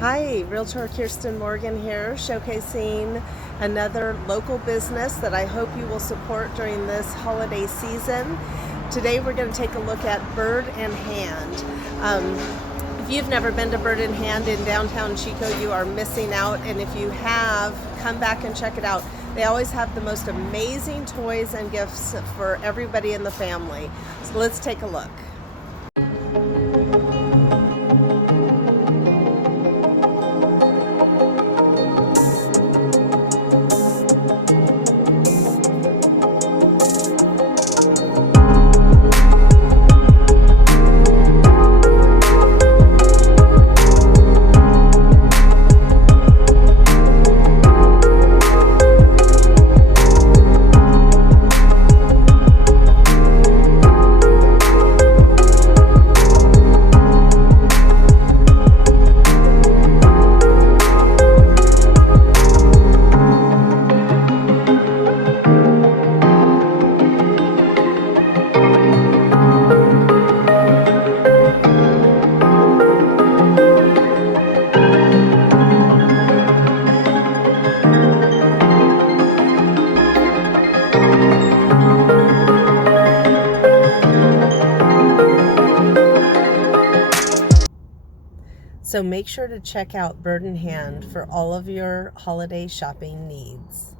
Hi, Realtor Kirsten Morgan here, showcasing another local business that I hope you will support during this holiday season. Today we're going to take a look at Bird in Hand. If you've never been to Bird in Hand in downtown Chico, you are missing out, and if you have, come back and check it out. They always have the most amazing toys and gifts for everybody in the family. So let's take a look. So make sure to check out Bird in Hand for all of your holiday shopping needs.